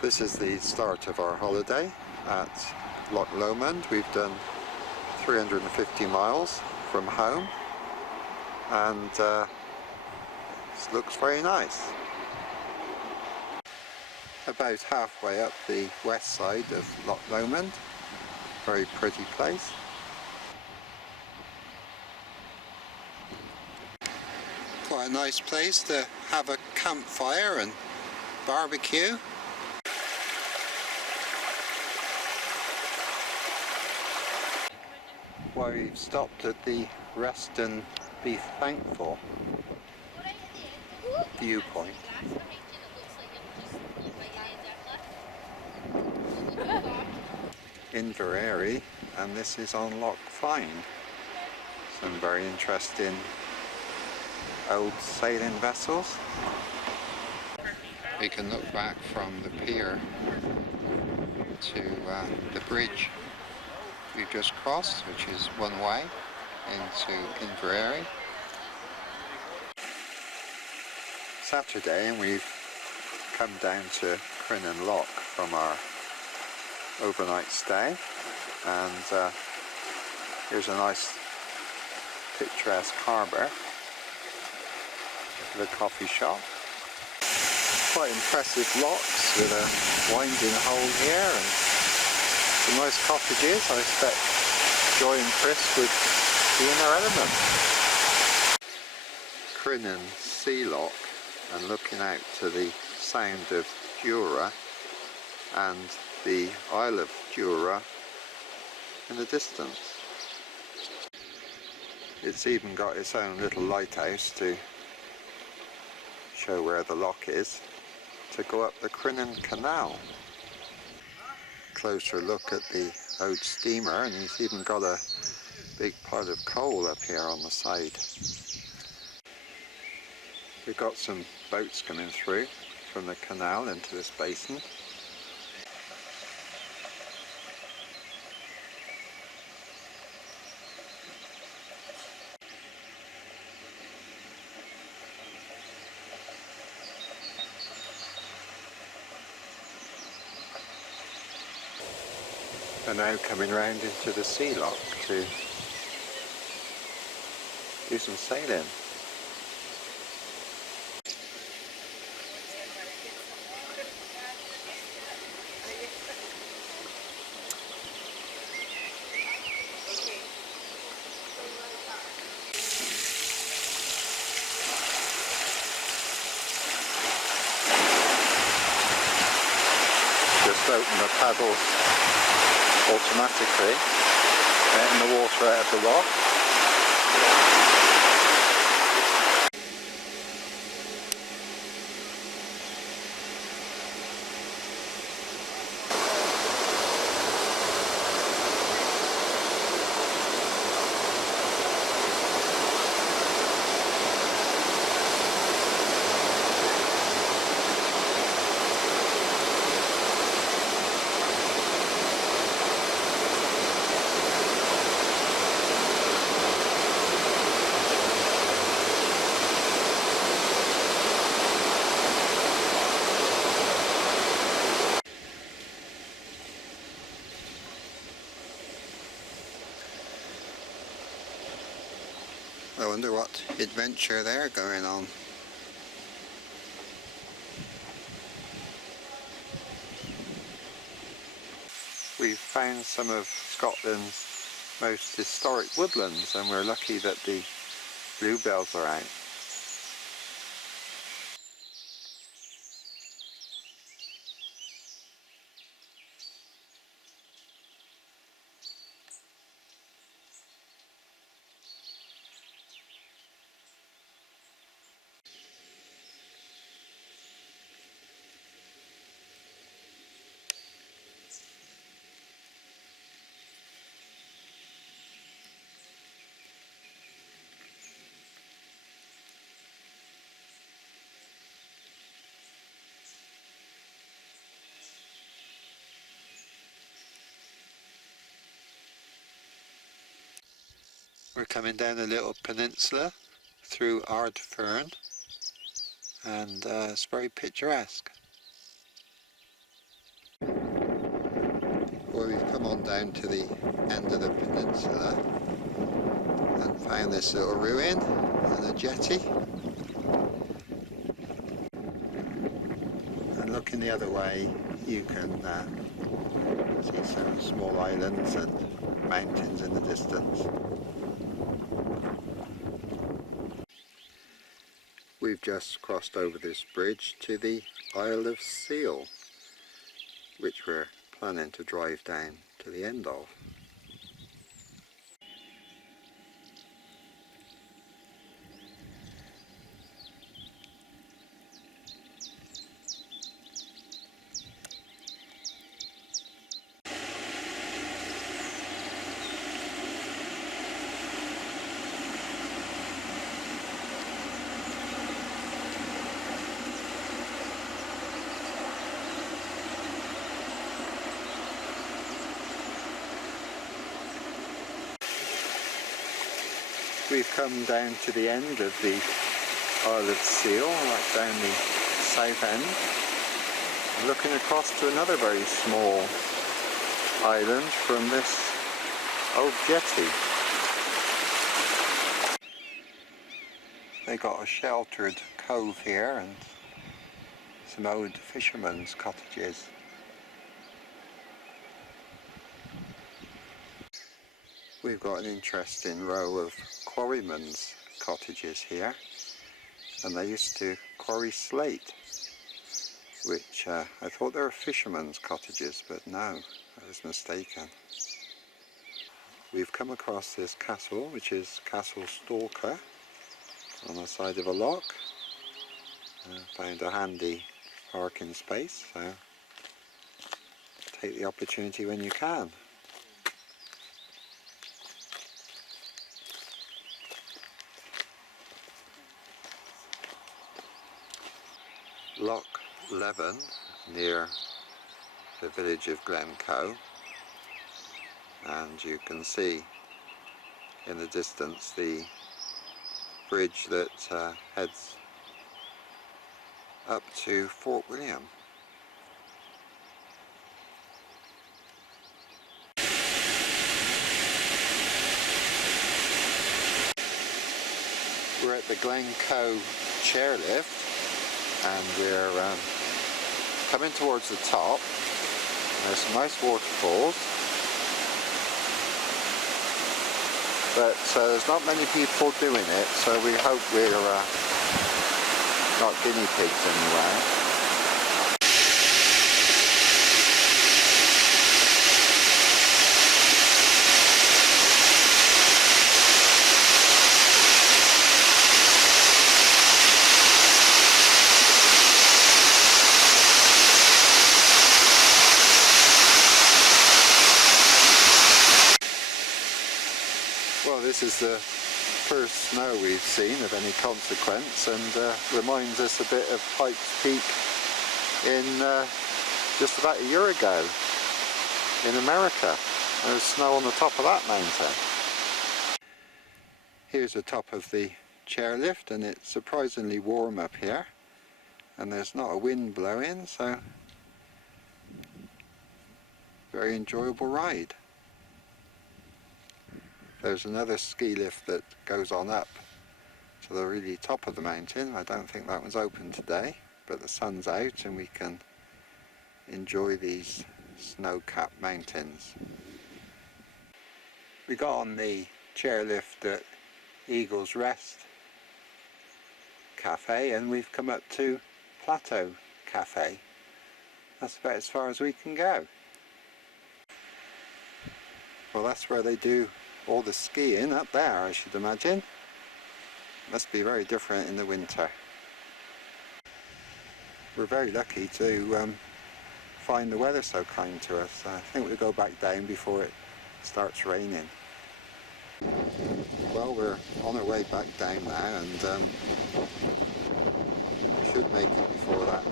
This is the start of our holiday at Loch Lomond. We've done 350 miles from home, and this looks very nice. About halfway up the west side of Loch Lomond. Very pretty place. Quite a nice place to have a campfire and barbecue. Why we've stopped at the Rest and Be Thankful viewpoint. Inveraray, and this is on Loch Linnhe. Some very interesting old sailing vessels. We can look back from the pier to the bridge we've just crossed, which is one way into Inveraray. Saturday, and we've come down to Crinan Loch from our overnight stay, and here's a nice picturesque harbour with a coffee shop. Quite impressive locks with a winding hole here and some nice cottages. I expect Joy and Chris would be in their element. Crinan Sea Loch, and looking out to the sound of Jura and the Isle of Jura in the distance. It's even got its own little lighthouse to show where the loch is, to go up the Crinan Canal. Closer look at the old steamer, and he's even got a big pot of coal up here on the side. We've got some boats coming through from the canal into this basin. We're now coming round into the sea loch to do some sailing. Just open the paddles automatically, letting the water out of the loch. I wonder what adventure they're going on. We've found some of Scotland's most historic woodlands, and we're lucky that the bluebells are out. We're coming down a little peninsula through Ardfern, and it's very picturesque. Well, we've come on down to the end of the peninsula and found this little ruin and a jetty. And looking the other way, you can see some small islands and mountains in the distance. We've just crossed over this bridge to the Isle of Seal, which we're planning to drive down to the end of. We've come down to the end of the Isle of Seal, right down the south end, and looking across to another very small island from this old jetty. They got a sheltered cove here and some old fishermen's cottages. We've got an interesting row of quarrymen's cottages here, and they used to quarry slate, which I thought they were fishermen's cottages, but no, I was mistaken. We've come across this castle, which is Castle Stalker, on the side of a loch. Found a handy parking space, so take the opportunity when you can. Loch Linnhe, near the village of Glen Coe, and you can see in the distance the bridge that heads up to Fort William. We're at the Glen Coe chairlift, and we're coming towards the top. There's some nice waterfalls, but there's not many people doing it, so we hope we're not guinea pigs anyway. This is the first snow we've seen of any consequence, and reminds us a bit of Pikes Peak in just about a year ago in America. There was snow on the top of that mountain. Here's the top of the chairlift, and it's surprisingly warm up here, and there's not a wind blowing, so very enjoyable ride. There's another ski lift that goes on up to the really top of the mountain. I don't think that one's open today, but the sun's out and we can enjoy these snow-capped mountains. We got on the chairlift at Eagle's Rest Cafe, and we've come up to Plateau Cafe. That's about as far as we can go. Well, that's where they do all the skiing, up there, I should imagine. Must be very different in the winter. We're very lucky to find the weather so kind to us. I think we'll go back down before it starts raining. Well, we're on our way back down now, and we should make it before that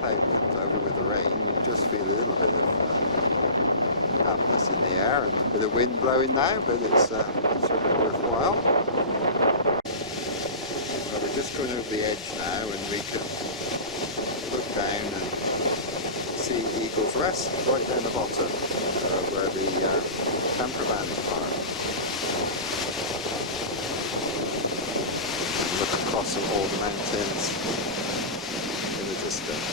cloud comes over with the rain. We just feel a little bit of dampness in the air and a bit of wind blowing now, but it's certainly worthwhile. Well, we're just going over the edge now, and we can look down and see Eagle's Rest right down the bottom, where the camper vans are. And look across at all the mountains in the distance.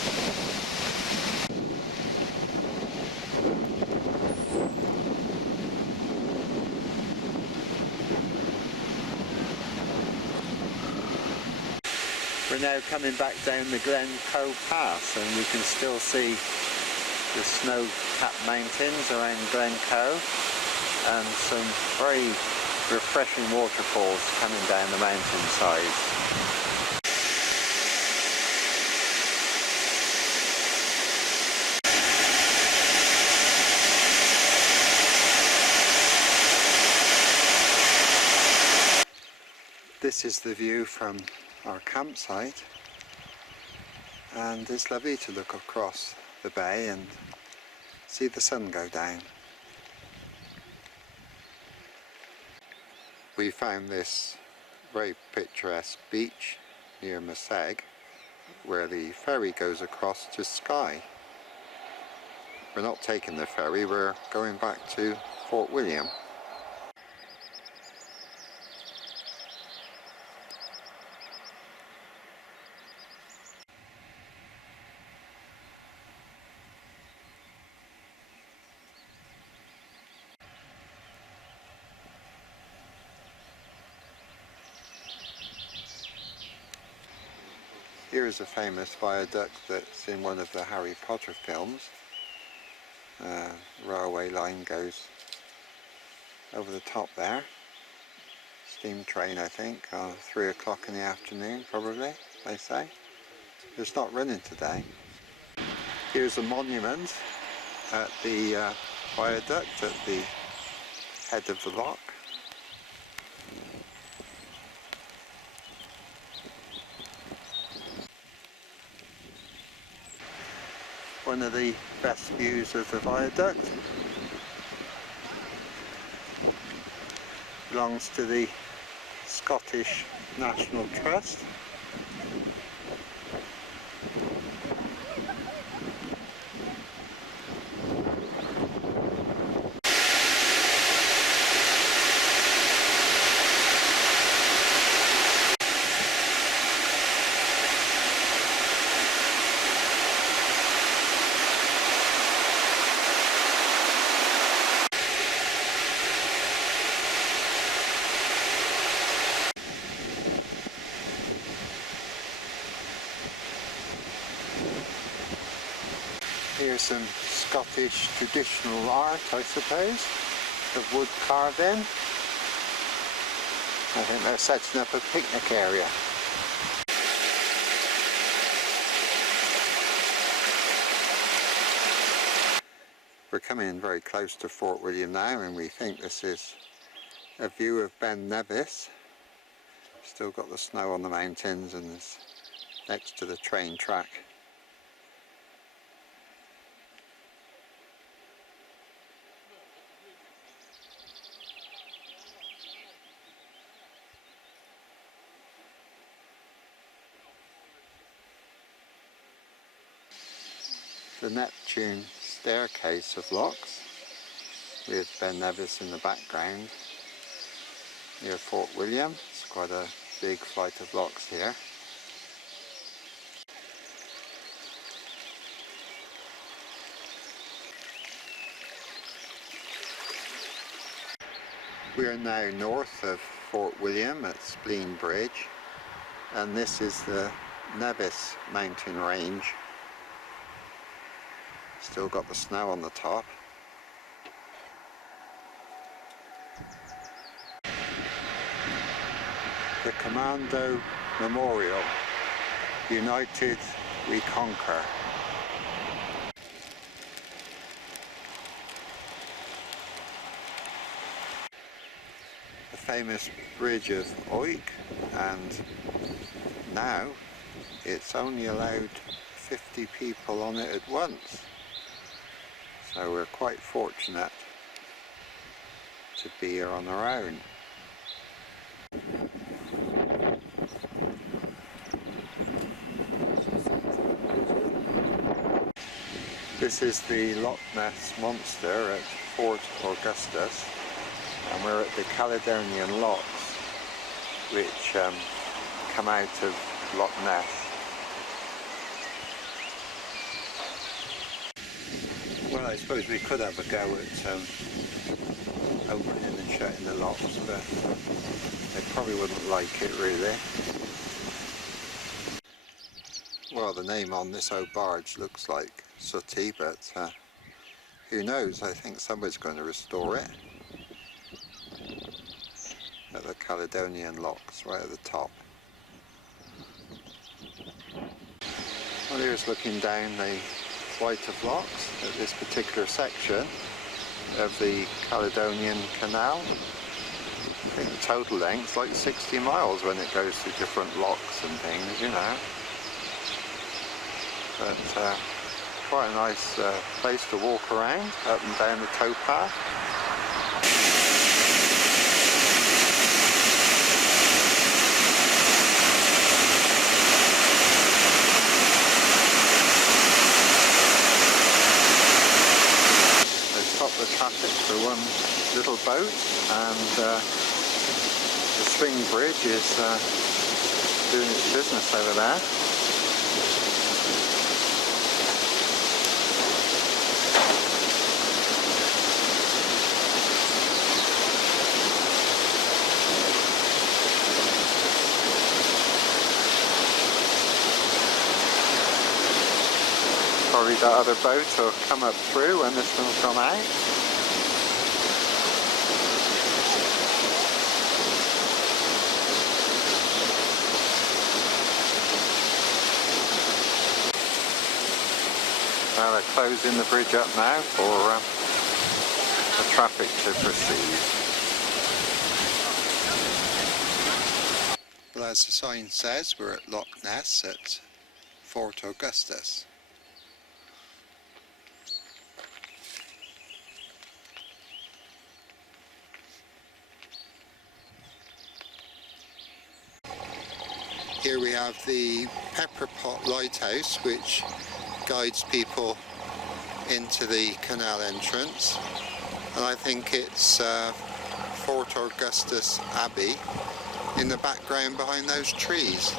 We're now coming back down the Glen Coe Pass, and we can still see the snow-capped mountains around Glen Coe and some very refreshing waterfalls coming down the mountainside. This is the view from our campsite, and it's lovely to look across the bay and see the sun go down. We found this very picturesque beach near Mallaid where the ferry goes across to Skye. We're not taking the ferry, we're going back to Fort William. Here is a famous viaduct that's in one of the Harry Potter films. Railway line goes over the top there. Steam train, I think, 3 o'clock in the afternoon probably, they say. It's not running today. Here's a monument at the viaduct at the head of the loch. One of the best views of the viaduct belongs to the Scottish National Trust. Here's some Scottish traditional art, I suppose, of wood carving. I think they're setting up a picnic area. We're coming very close to Fort William now, and we think this is a view of Ben Nevis. Still got the snow on the mountains, and it's next to the train track. The Neptune staircase of lochs, with Ben Nevis in the background near Fort William. It's quite a big flight of lochs here. We are now north of Fort William at Spleen Bridge, and this is the Nevis mountain range. Still got the snow on the top. The Commando Memorial, United We Conquer. The famous bridge of Oich, and now it's only allowed 50 people on it at once. So we're quite fortunate to be here on our own. This is the Loch Ness monster at Fort Augustus, and we're at the Caledonian Locks, which come out of Loch Ness. Well, I suppose we could have a go at opening and shutting the locks, but they probably wouldn't like it really. Well, the name on this old barge looks like sooty, but who knows? I think somebody's going to restore it. At the Caledonian Locks, right at the top. Well, here's looking down the flight of locks at this particular section of the Caledonian Canal. I think the total length's like 60 miles when it goes through different locks and things, you know. But quite a nice place to walk around, up and down the tow path. The traffic for one little boat, and the swing bridge is doing its business over there. Probably that other boat will come up through when this one's gone out. Well, they're closing the bridge up now for the traffic to proceed. Well, as the sign says, we're at Loch Ness at Fort Augustus. Here we have the Pot Lighthouse, which guides people into the canal entrance, and I think it's Fort Augustus Abbey in the background behind those trees.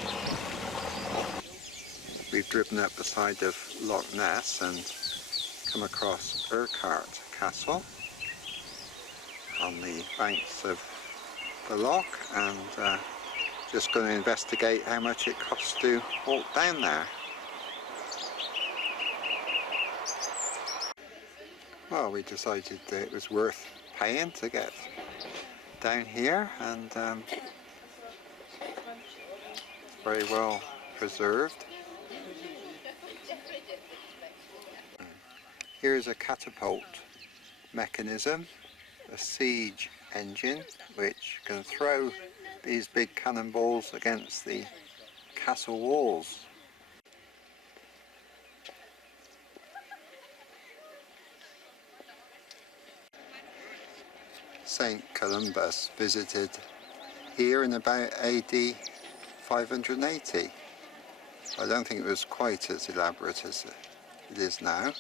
We've driven up the side of Loch Ness and come across Urquhart Castle on the banks of the loch, and just going to investigate how much it costs to walk down there. Well, we decided that it was worth paying to get down here, and very well preserved. Here's a catapult mechanism, a siege engine, which can throw these big cannonballs against the castle walls. Saint Columba visited here in about AD 580. I don't think it was quite as elaborate as it is now.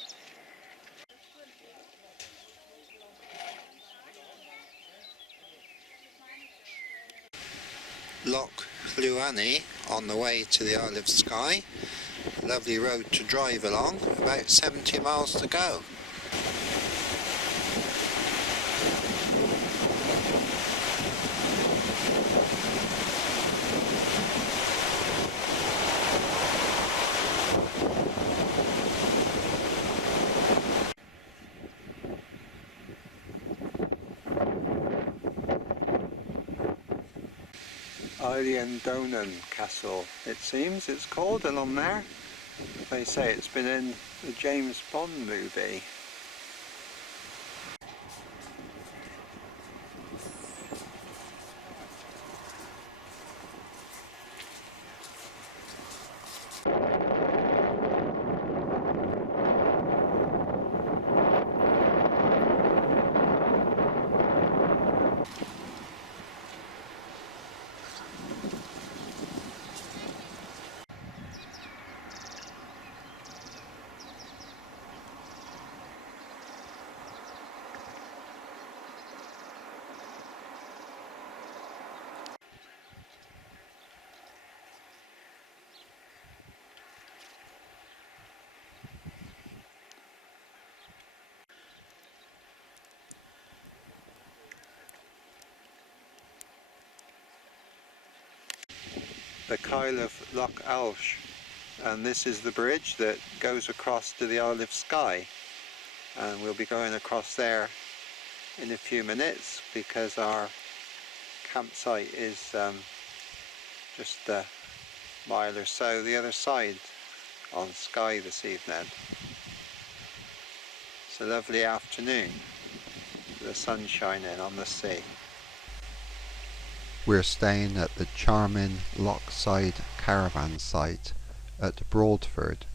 Loch Linnhe on the way to the Isle of Skye. Lovely road to drive along, about 70 miles to go. Donan Castle, it seems it's called, and on there they say it's been in the James Bond movie. the Kyle of Loch Linnhe, and this is the bridge that goes across to the Isle of Skye, and we'll be going across there in a few minutes because our campsite is just a mile or so the other side on Skye this evening. It's a lovely afternoon, the sun shining on the sea. We're staying at the charming Lochside caravan site at Broadford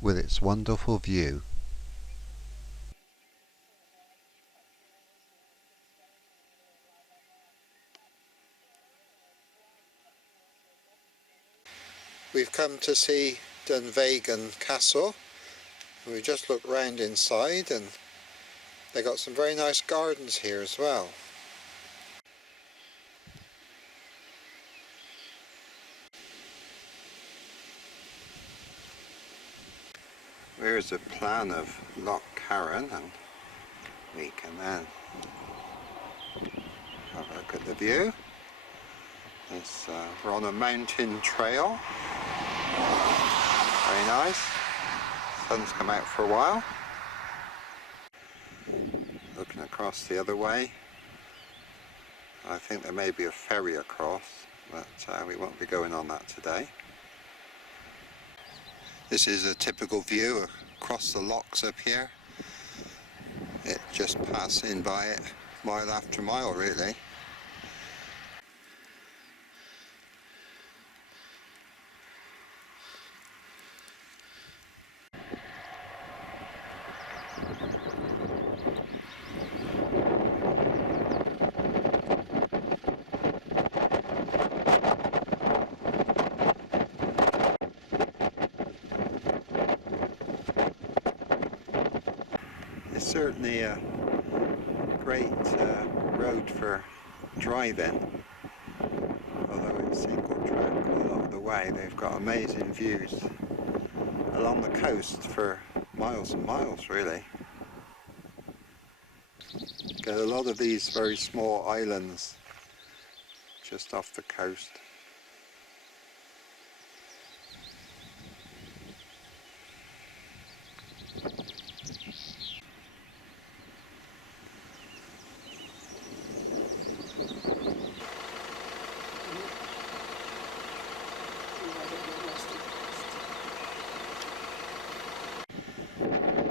with its wonderful view. We've come to see Dunvegan Castle. We just looked round inside and they got some very nice gardens here as well. Here's a plan of Loch Carron, and we can then have a look at the view. We're on a mountain trail. Very nice. Sun's come out for a while. Looking across the other way. I think there may be a ferry across, but we won't be going on that today. This is a typical view across the lochs up here. It just passing by it mile after mile really. It's certainly a great road for driving, although it's single track a lot of the way. They've got amazing views along the coast for miles and miles really. Get a lot of these very small islands just off the coast.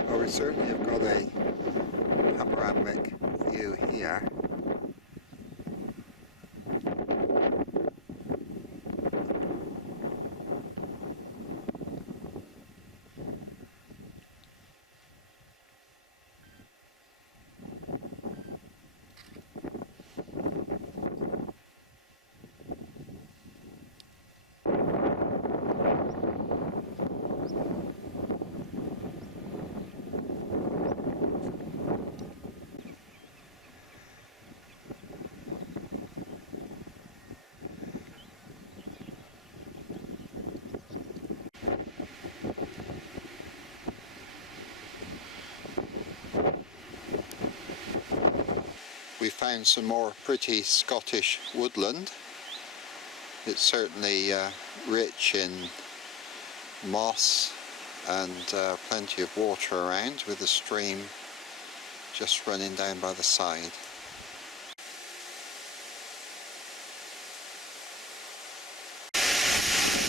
Well, we certainly have got a panoramic view here. We found some more pretty Scottish woodland. It's certainly rich in moss and plenty of water around, with a stream just running down by the side.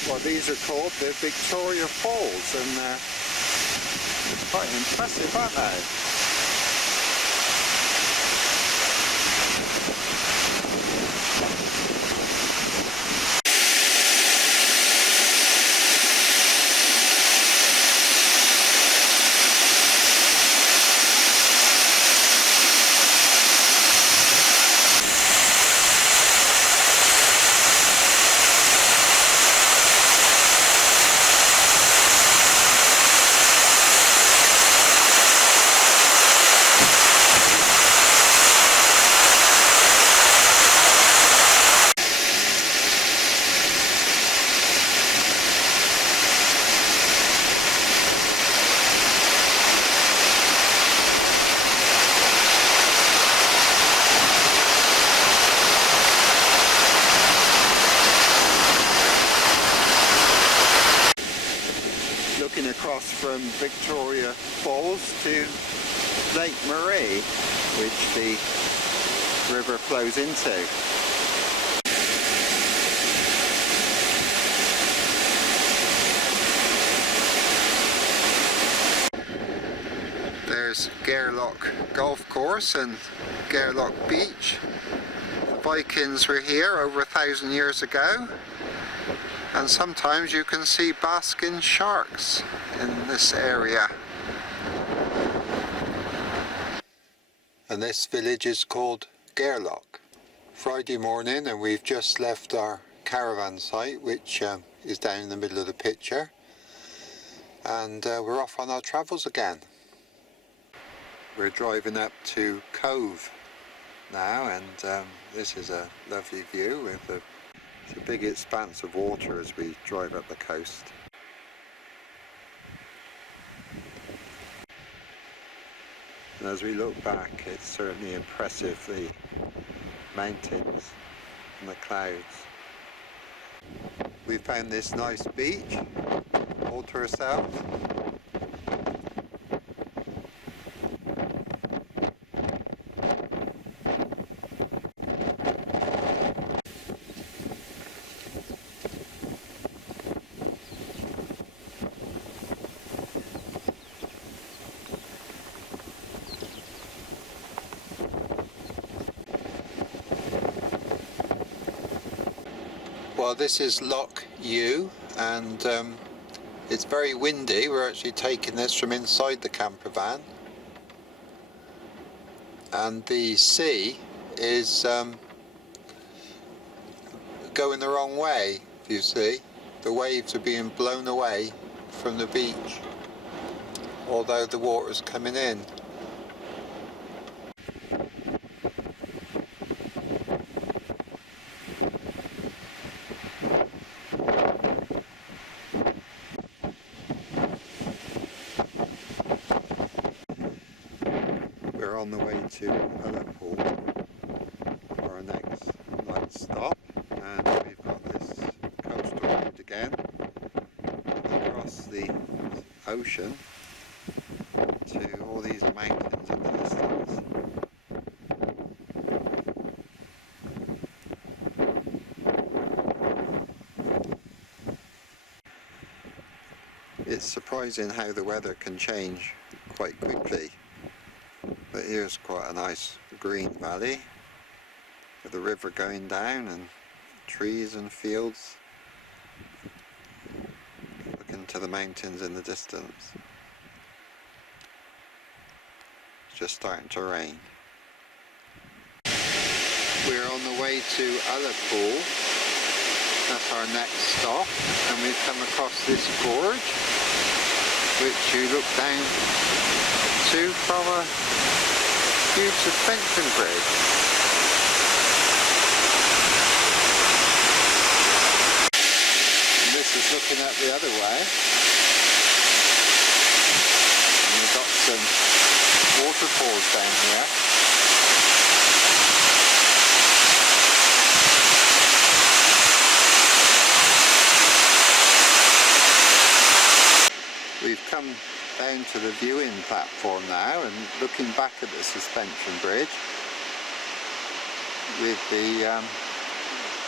Well, these are called the Victoria Falls, and it's quite impressive, aren't they? across from Victoria Falls to Lake Moray, which the river flows into. There's Gairloch Golf Course and Gairloch Beach. The Vikings were here over 1,000 years ago, and sometimes you can see basking sharks in this area. And this village is called Gairloch. Friday morning, and we've just left our caravan site, which is down in the middle of the picture, and we're off on our travels again. We're driving up to Cove now, and this is a lovely view with it's a big expanse of water as we drive up the coast. And as we look back, it's certainly impressive, the mountains and the clouds. We found this nice beach all to ourselves. Well, this is Loch Linnhe, and it's very windy. We're actually taking this from inside the camper van, and the sea is going the wrong way. If you see, the waves are being blown away from the beach, although the water's coming in. We're on the way to Ullapool for our next night stop, and we've got this coastal road again across the ocean to all these mountains in the distance. It's surprising how the weather can change quite quickly. But here's quite a nice green valley with the river going down and trees and fields. Looking to the mountains in the distance. It's just starting to rain. We're on the way to Ullapool. That's our next stop, and we've come across this gorge, which you look down to from a huge suspension bridge. And this is looking at the other way. And we've got some waterfalls down here. We've come down to the viewing platform now and looking back at the suspension bridge with the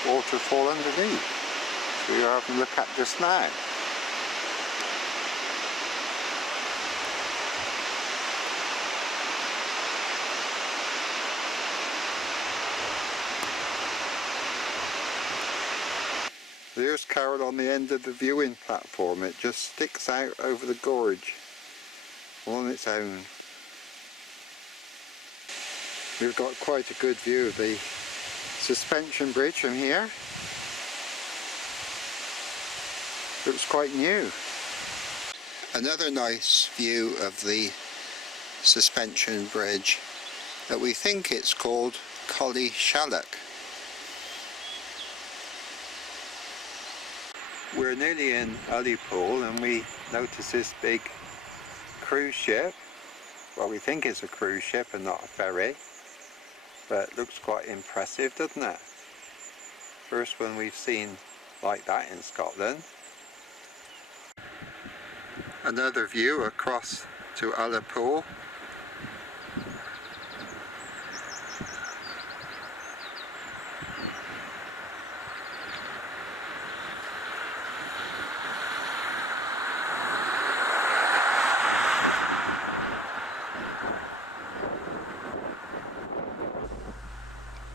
waterfall underneath, which we are having a look at just now. There's Carol on the end of the viewing platform. It just sticks out over the gorge all on its own. We've got quite a good view of the suspension bridge from here. Looks quite new. Another nice view of the suspension bridge that we think it's called Collie Shallock. We're nearly in Ullapool and we notice this big cruise ship. Well, we think it's a cruise ship and not a ferry, but it looks quite impressive, doesn't it? First one we've seen like that in Scotland. Another view across to Ullapool.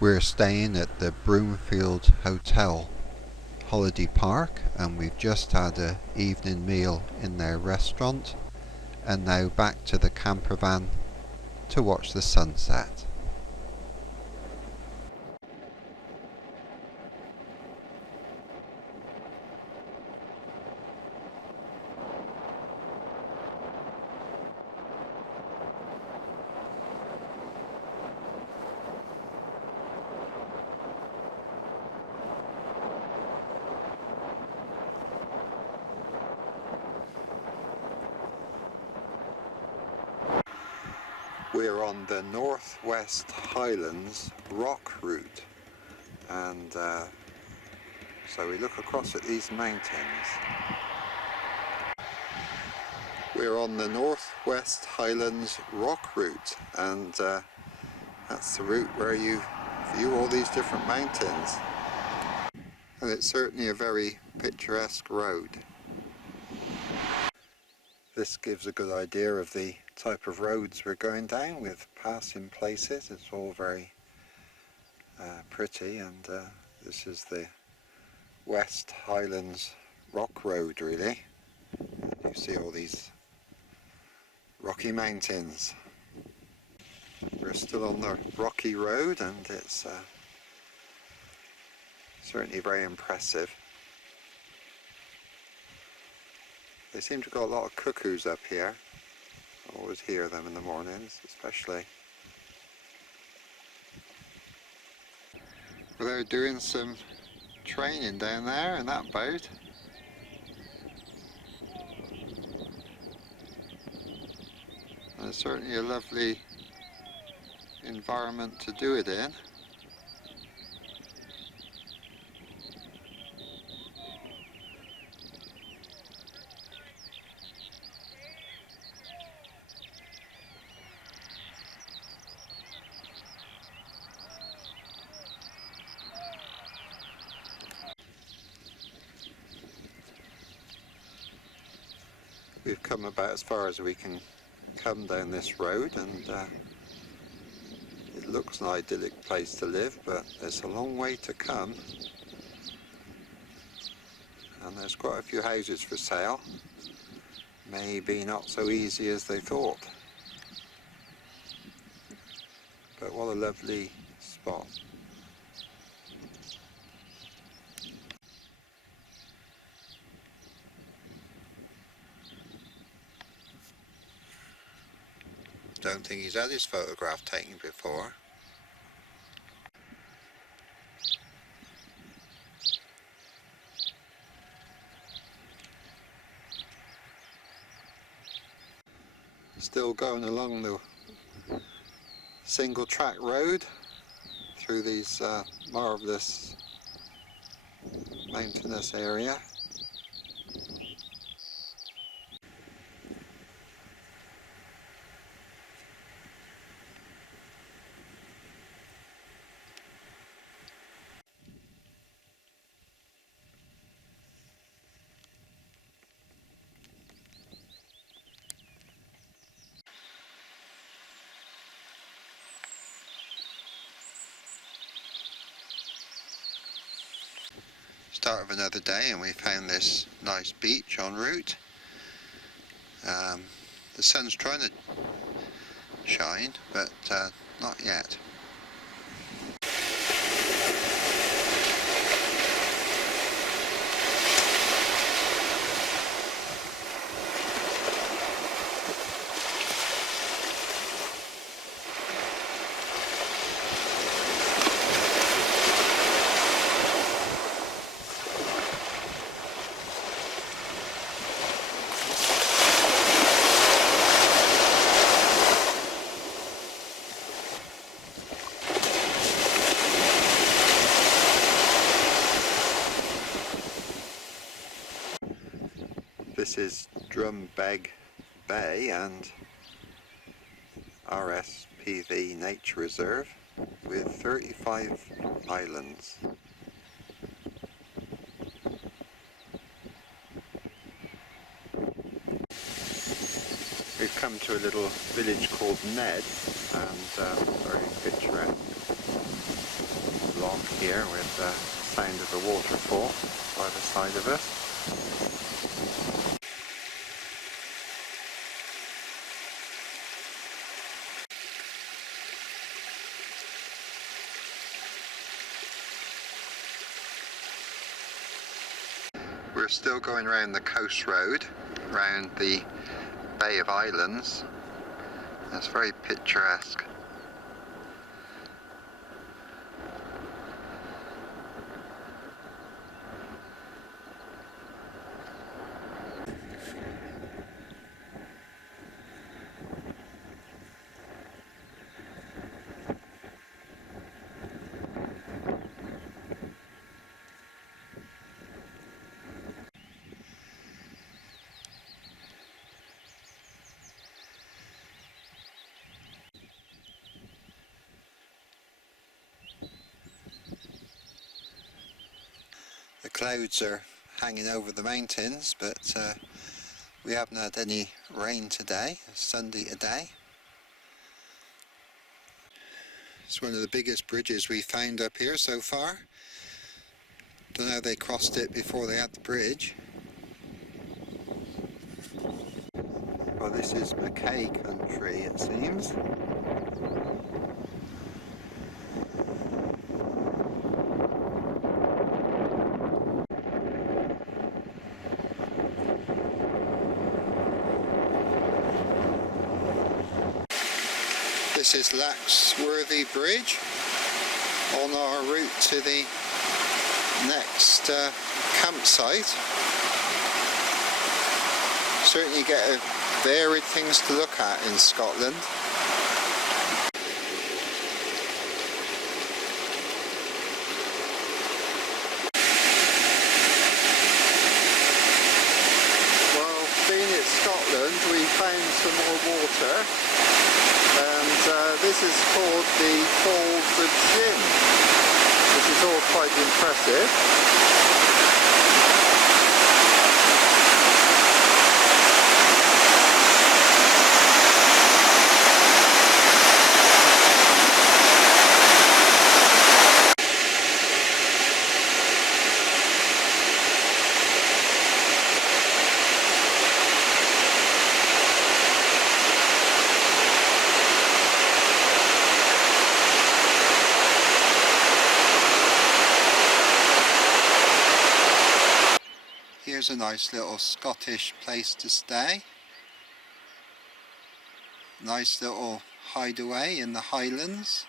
We're staying at the Broomfield Hotel Holiday Park, and we've just had an evening meal in their restaurant, and now back to the camper van to watch the sunset. We're on the Northwest Highlands rock route, and so we look across at these mountains. We're on the Northwest Highlands rock route, and that's the route where you view all these different mountains, and it's certainly a very picturesque road. This gives a good idea of the type of roads we're going down, with passing places. It's all very pretty, and this is the West Highlands Rock Road, really. You see all these rocky mountains. We're still on the rocky road, and it's certainly very impressive. They seem to got a lot of cuckoos up here. I always hear them in the mornings, especially. Well, they're doing some training down there in that boat. And it's certainly a lovely environment to do it in. We've come about as far as we can come down this road, and it looks an idyllic place to live, but there's a long way to come, and there's quite a few houses for sale. Maybe not so easy as they thought, but what a lovely spot. Don't think he's had his photograph taken before. Still going along the single track road through these marvellous mountainous area. Start of another day, and we found this nice beach en route. The sun's trying to shine, but not yet. This is Drumbeg Bay and RSPV Nature Reserve with 35 islands. We've come to a little village called Ned, and very picturesque loch here with the sound of the waterfall by the side of us. We're still going around the coast road, around the Bay of Islands. It's very picturesque. The clouds are hanging over the mountains, but we haven't had any rain today. It's Sunday today. It's one of the biggest bridges we found up here so far. Don't know how they crossed it before they had the bridge. Well, this is Mackay country, it seems. This is Laxworthy Bridge on our route to the next campsite. Certainly get varied things to look at in Scotland. Well, being in Scotland, we found some more water. And this is called the Falls of Shin, which is all quite impressive. Here's a nice little Scottish place to stay. Nice little hideaway in the Highlands.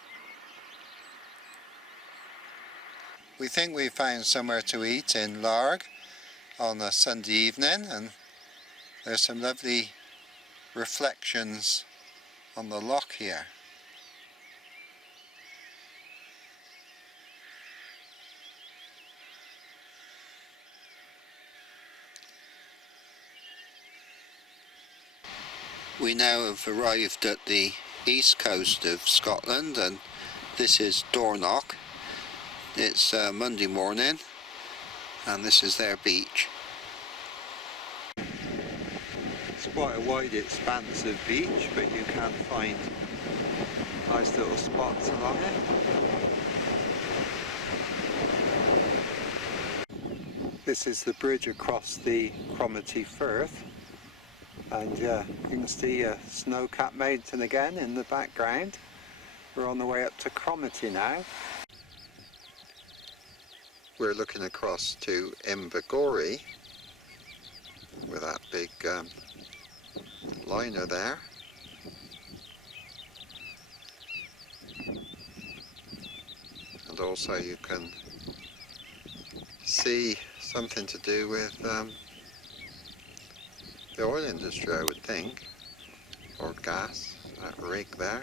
We think we found somewhere to eat in Larg on a Sunday evening, and there's some lovely reflections on the loch here. We now have arrived at the east coast of Scotland, and this is Dornoch. It's Monday morning, and this is their beach. It's quite a wide expanse of beach, but you can find nice little spots along it. This is the bridge across the Cromarty Firth. And yeah, you can see snow-capped mountain again in the background. We're on the way up to Cromarty now. We're looking across to Inveraray with that big liner there. And also you can see something to do with the oil industry, I would think, or gas, that rig there.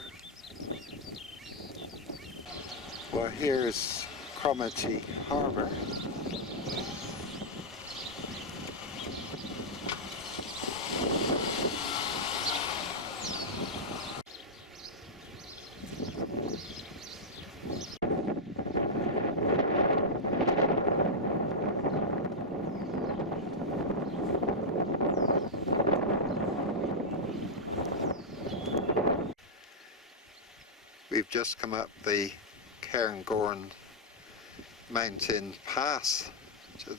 Well, here's Cromarty Harbour. We've just come up the Cairngorm mountain pass to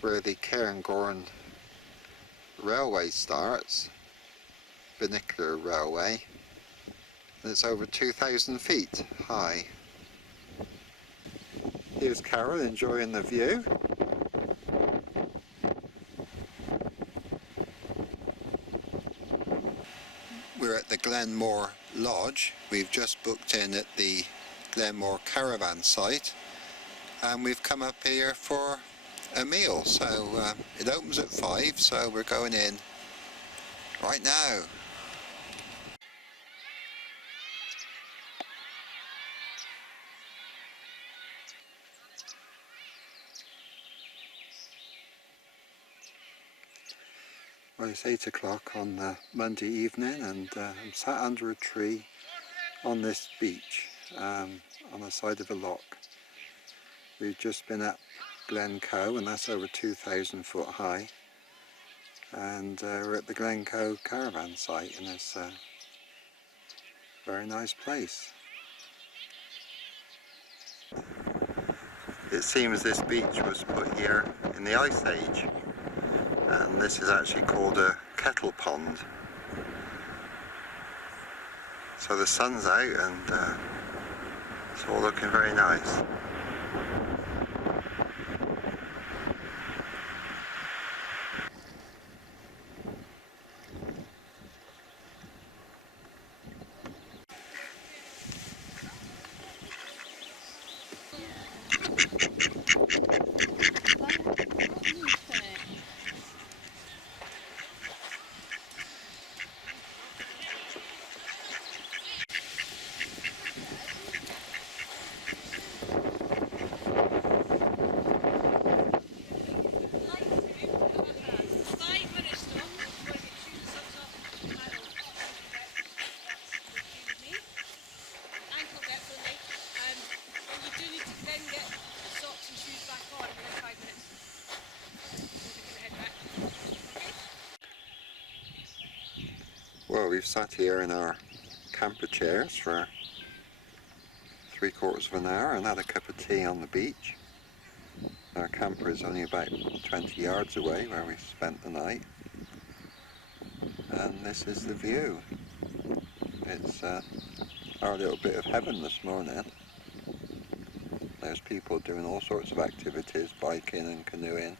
where the Cairngorm Railway starts, Vernicular Railway, and it's over 2,000 feet high. Here's Carol enjoying the view. We're at the Glenmore Lodge. We've just booked in at the Glenmore caravan site, and we've come up here for a meal. So it opens at 5, so we're going in right now. Well, it's 8 o'clock on Monday evening, and I'm sat under a tree on this beach on the side of a loch. We've just been up Glen Coe, and that's over 2,000 foot high, and we're at the Glen Coe caravan site, and it's a very nice place. It seems this beach was put here in the Ice Age, and this is actually called a kettle pond. So the sun's out, and it's all looking very nice. Well, we've sat here in our camper chairs for 3/4 of an hour and had a cup of tea on the beach. Our camper is only about 20 yards away where we spent the night, and this is the view. It's our little bit of heaven this morning. There's people doing all sorts of activities, biking and canoeing.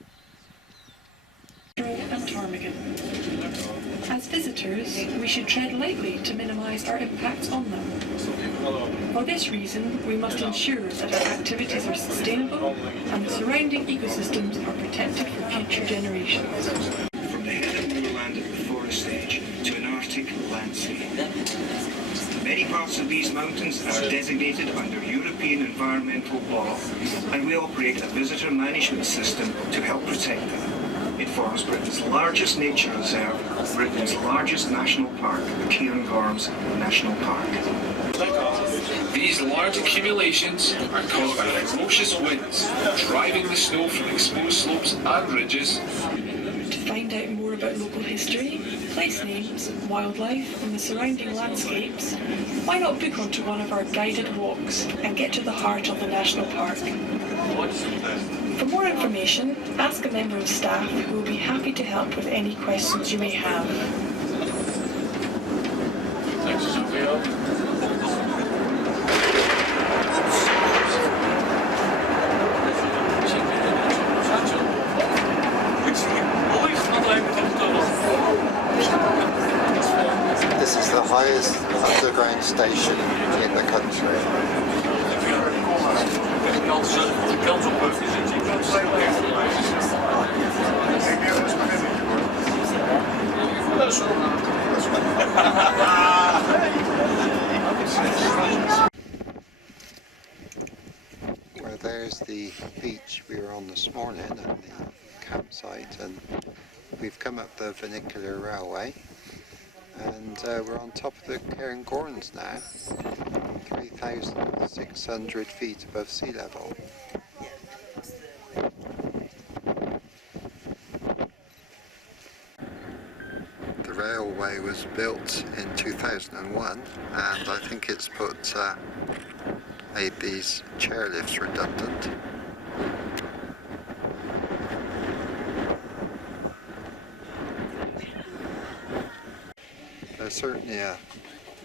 And ptarmigan. As visitors, we should tread lightly to minimise our impacts on them. For this reason, we must ensure that our activities are sustainable and the surrounding ecosystems are protected for future generations. From the head of moorland at the forest edge to an Arctic landscape. Many parts of these mountains are designated under European environmental law, and we operate a visitor management system to help protect them. It forms Britain's largest nature reserve, Britain's largest national park, the Cairngorm National Park. These large accumulations are caused by ferocious winds, driving the snow from exposed slopes and ridges. To find out more about local history, place names, wildlife and the surrounding landscapes, why not book onto one of our guided walks and get to the heart of the national park? For more information, ask a member of staff who will be happy to help with any questions you may have. Thanks, Sophia. This is the highest underground station in the country. Well, there's the beach we were on this morning and the campsite, and we've come up the Vernicular Railway, and we're on top of the Cairngorms now, 3,600 feet above sea level. The railway Railway was built in 2001, and I think it's made these chairlifts redundant. There's certainly a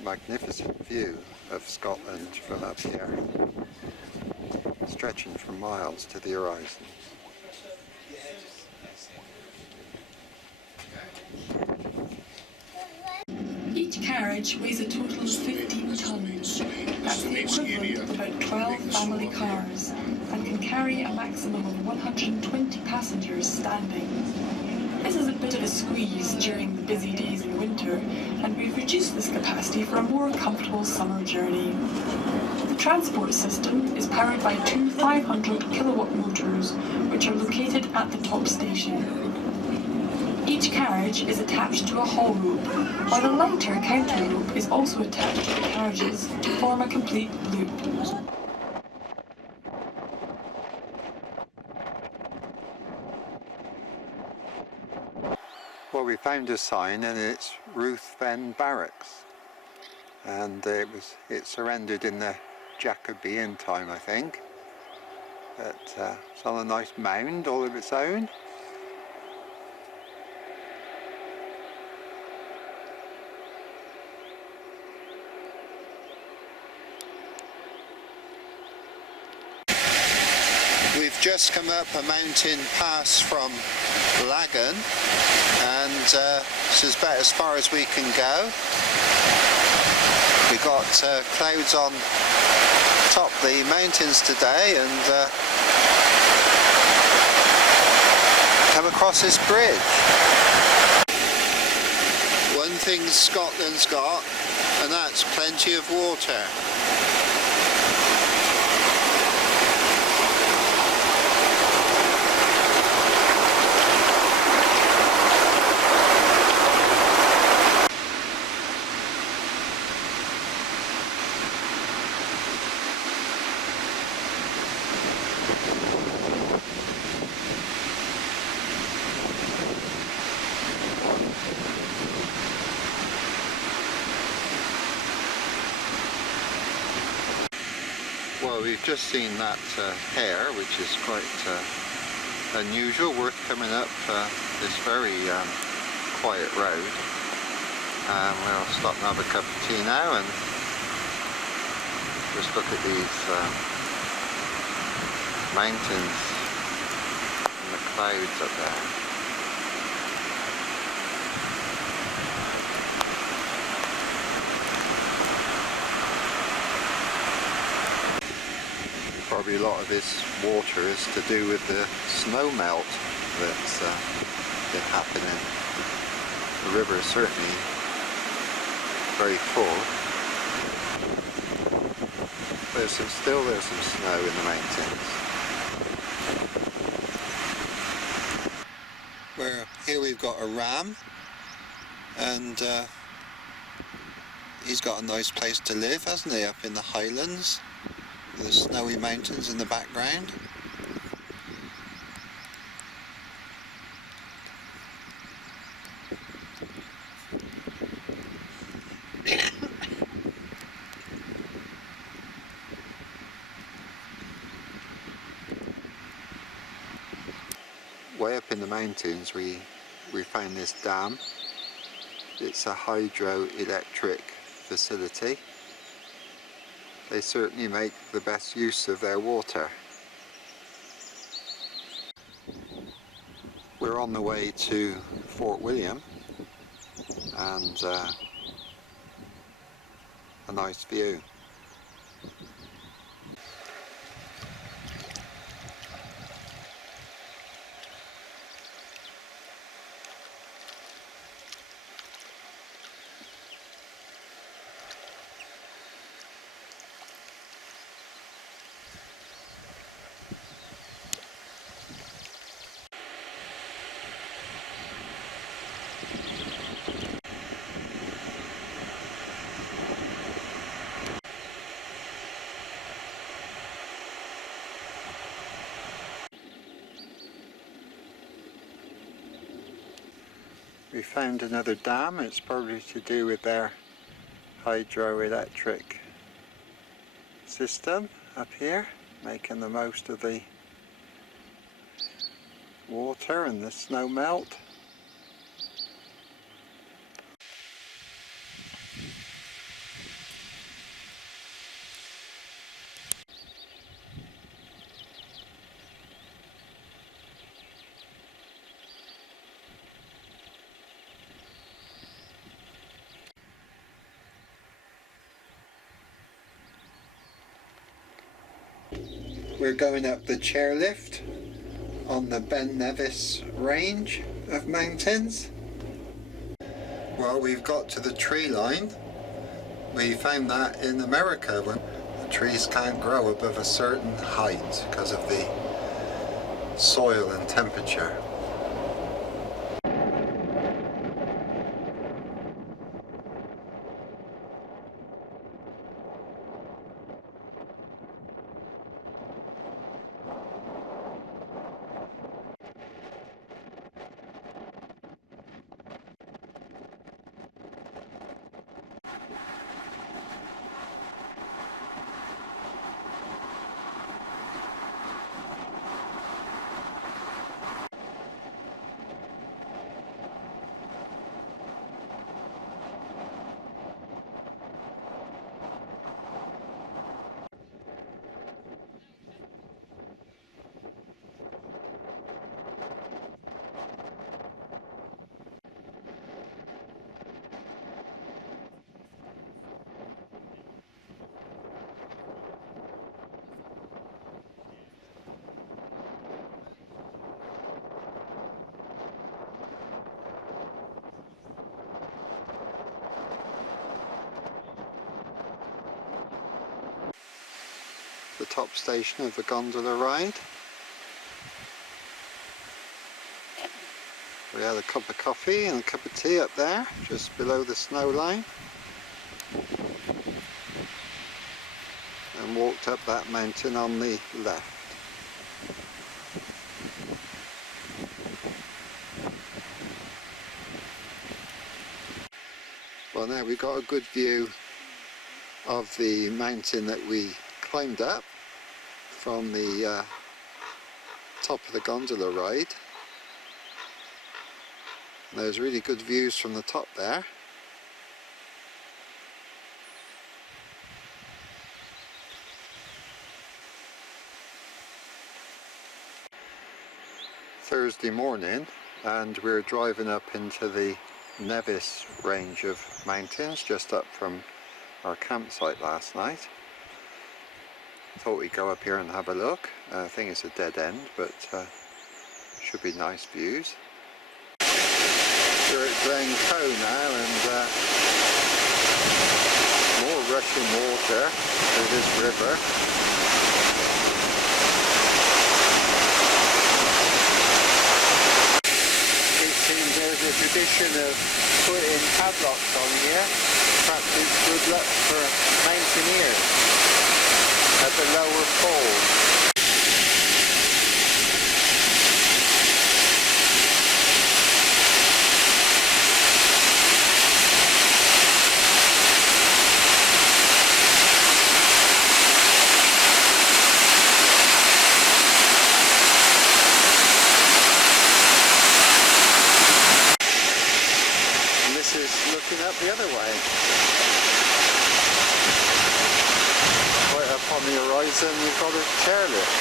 magnificent view of Scotland from up here, stretching for miles to the horizon. Each carriage weighs a total of 15 tons. That's the equivalent of about 12 family cars, and can carry a maximum of 120 passengers standing. This is a bit of a squeeze during the busy days in winter, and we've reduced this capacity for a more comfortable summer journey. The transport system is powered by two 500 kilowatt motors, which are located at the top station. Each carriage is attached to a haul rope, while the lighter counter rope is also attached to the carriages to form a complete loop. Well, we found a sign, and it's Ruthven Barracks, and it surrendered in the Jacobean time, I think. But it's on a nice mound all of its own. We've just come up a mountain pass from Laggan, and this is about as far as we can go. We've got clouds on top the mountains today, and come across this bridge. One thing Scotland's got, and that's plenty of water. Well, we've just seen that hare, which is quite unusual, worth coming up this very quiet road. We'll stop and have a cup of tea now and just look at these mountains and the clouds up there. Probably a lot of this water is to do with the snow melt that's been happening. The river is certainly very full. There's some snow in the mountains. Here we've got a ram, and he's got a nice place to live, hasn't he, up in the Highlands? The snowy mountains in the background. Way up in the mountains we found this dam. It's a hydroelectric facility. They certainly make the best use of their water. We're on the way to Fort William, and a nice view. We found another dam. It's probably to do with their hydroelectric system up here, making the most of the water and the snow melt. We're going up the chairlift on the Ben Nevis range of mountains. Well, we've got to the tree line. We found that in America when the trees can't grow above a certain height because of the soil and temperature. The top station of the gondola ride. We had a cup of coffee and a cup of tea up there, just below the snow line. And walked up that mountain on the left. Well, now we've got a good view of the mountain that we climbed up from the top of the gondola ride. And there's really good views from the top there. Thursday morning, and we're driving up into the Nevis range of mountains just up from our campsite last night. Thought we'd go up here and have a look. I think it's a dead end, but should be nice views. We're at Glen Coe now, and more rushing water through this river. It seems there's a tradition of putting padlocks on here. Perhaps it's good luck for mountaineers at the lower falls. And this is looking up the other way. On the horizon you've got a chairlift.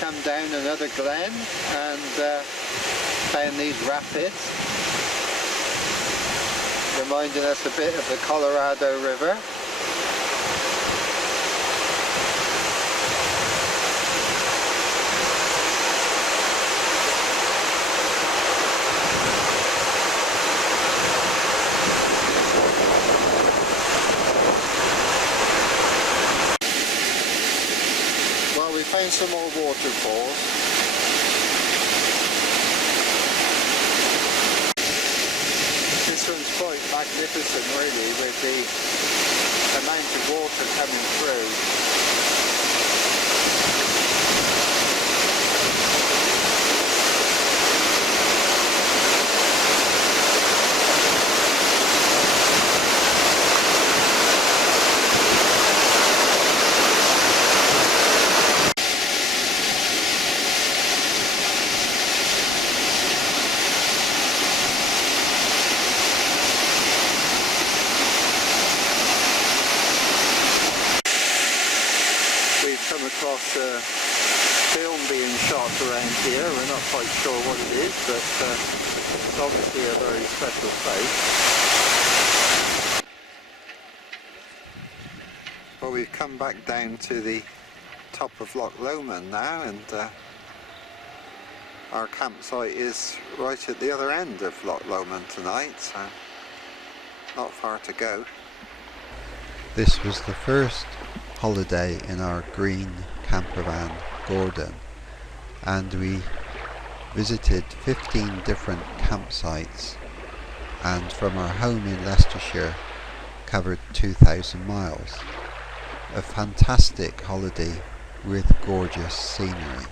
Come down another glen and found these rapids, reminding us a bit of the Colorado River. some more waterfalls. This one's quite magnificent really, with the amount of water coming through. Across a film being shot around here. We're not quite sure what it is, but it's obviously a very special place. Well, we've come back down to the top of Loch Lomond now, and our campsite is right at the other end of Loch Lomond tonight, so not far to go. This was the first holiday in our green camper van Gordon, and we visited 15 different campsites, and from our home in Leicestershire covered 2,000 miles. A fantastic holiday with gorgeous scenery.